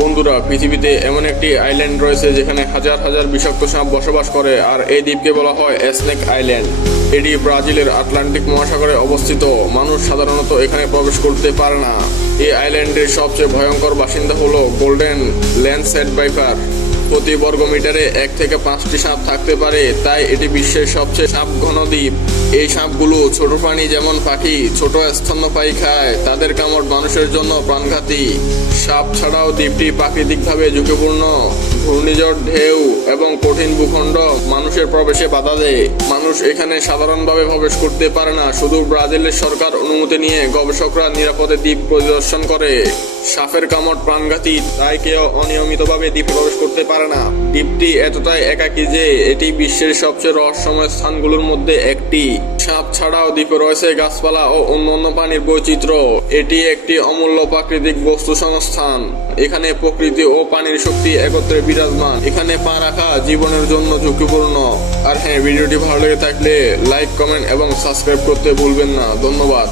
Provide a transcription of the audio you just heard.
বন্ধুরা, পৃথিবীতে এমন একটি আইল্যান্ড রয়েছে যেখানে হাজার হাজার বিষাক্ত সাপ বসবাস করে, আর এই দ্বীপকে বলা হয় স্নেক আইল্যান্ড। এটি ব্রাজিলের আটলান্টিক মহাসাগরে অবস্থিত। মানুষ সাধারণত এখানে প্রবেশ করতে পারে না। এই আইল্যান্ডের সবচেয়ে ভয়ঙ্কর বাসিন্দা হলো গোল্ডেন ল্যান্ডসেট ভাইপার। প্রতি বর্গ মিটারে 1 থেকে 5টি সাপ থাকতে পারে, তাই এটি বিশ্বের সবচেয়ে সাপ ঘন দ্বীপ। এই সাপগুলো ছোট প্রাণী যেমন পাখি, ছোট স্তন্যপায়ী খায়। তাদের কামড় মানুষের জন্য প্রাণঘাতী। সাপ ছাড়াও দ্বীপটি প্রাকৃতিকভাবে ঝুঁকিপূর্ণ। ঘূর্ণিঝড়, ঢেউ এবং কঠিন ভূখণ্ড মানুষের প্রবেশে বাধা দেয়। মানুষ এখানে সাধারণভাবে প্রবেশ করতে পারে না। শুধু ব্রাজিলের সরকার অনুমতি নিয়ে গবেষকরা নিরাপদে দ্বীপ পরিদর্শন করে। সাপের কামড় প্রাণঘাতী, তাই কেউ অনিয়মিতভাবে দ্বীপে প্রবেশ করতে পারে না। দ্বীপটি এতটাই একাকী যে এটি বিশ্বের সবচেয়ে রহস্যময় স্থানগুলোর মধ্যে একটি। সাপ ছাড়াও দ্বীপে রয়েছে গাছপালা ও অন্যান্য প্রাণীর বৈচিত্র্য। এটি একটি অমূল্য প্রাকৃতিক বস্তু সংস্থান। এখানে প্রকৃতি ও পানির শক্তি একত্রে বিরাজমান। এখানে পা রাখা জীবনের জন্য ঝুঁকিপূর্ণ। আর হ্যাঁ, ভিডিওটি ভালো লেগে থাকলে লাইক, কমেন্ট এবং সাবস্ক্রাইব করতে ভুলবেন না। ধন্যবাদ।